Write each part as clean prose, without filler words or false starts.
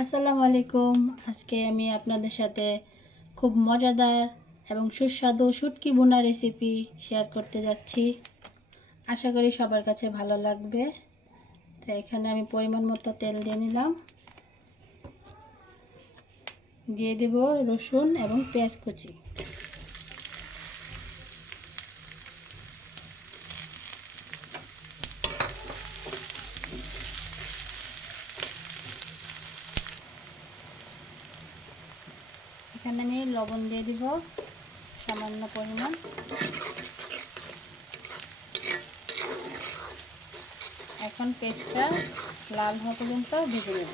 আসসালামু আলাইকুম। আজকে আমি আপনাদের সাথে খুব মজাদার এবং সুস্বাদু শুটকি ভুনা রেসিপি শেয়ার করতে যাচ্ছি। আশা করি সবার কাছে ভালো লাগবে। তো এখানে আমি পরিমাণ মতো তেল দিয়ে নিলাম, দিয়ে দেব রসুন এবং পেঁয়াজ কুচি। এখানে আমি লবণ দিয়ে দিব সামান্য পরিমাণ। এখন পেস্টটা লাল হওয়া পর্যন্ত ভেজে নেব।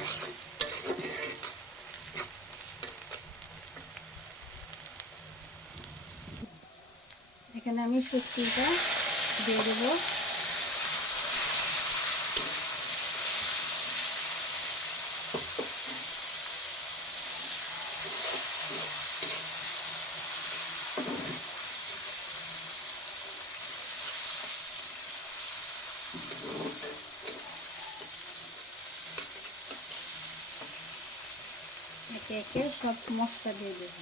এখানে আমি শুটকিটা দিয়ে দেব। একে একে সব মশলা দিয়ে দেব।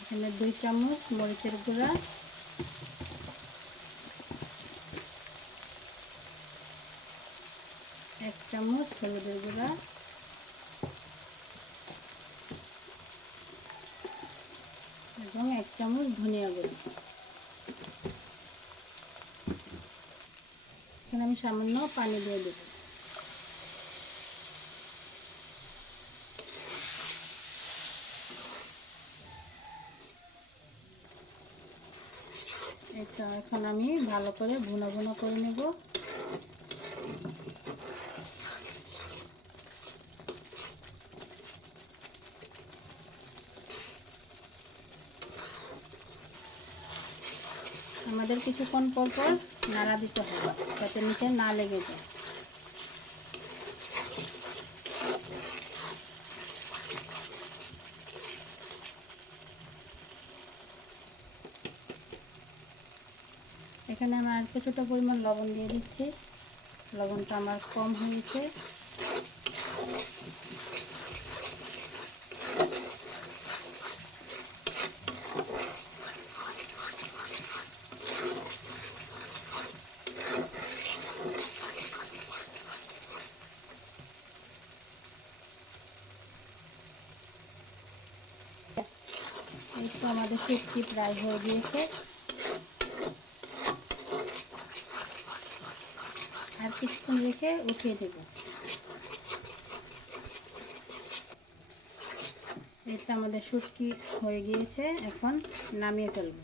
এখানে 2 চামচ মরিচের গুঁড়া, 1 চামচ হলুদের গুঁড়া, এবং 1 চামচ ধনিয়া গুঁড়ো। এখানে আমি সামান্য পানি দিয়ে দেব। এটা এখন আমি ভালো করে ভুনা ভুনা করে নেব। আমাদের কিছুক্ষণ পর পর নাড়া দিতে হবে যাতে নিচে না লেগে যায়। এখানে আমি আর কিছুটা পরিমাণ লবণ দিয়ে দিচ্ছি। লবণটা আমার কম হয়েছে। এই তো আমাদের শুটকি প্রায় হয়ে গিয়েছে। আর কিছুক্ষণ রেখে উঠিয়ে দেব। এই তো আমাদের শুটকি হয়ে গিয়েছে, এখন নামিয়ে ফেলব।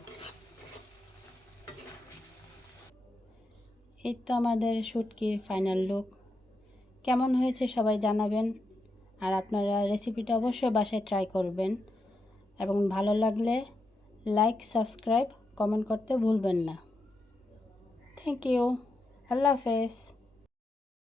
এই তো আমাদের শুটকির ফাইনাল লুক। কেমন হয়েছে সবাই জানাবেন। আর আপনারা রেসিপিটা অবশ্যই বাসায় ট্রাই করবেন এবং ভালো লাগলে লাইক, সাবস্ক্রাইব, কমেন্ট করতে ভুলবেন না। Thank you. আল্লাহ হাফেজ।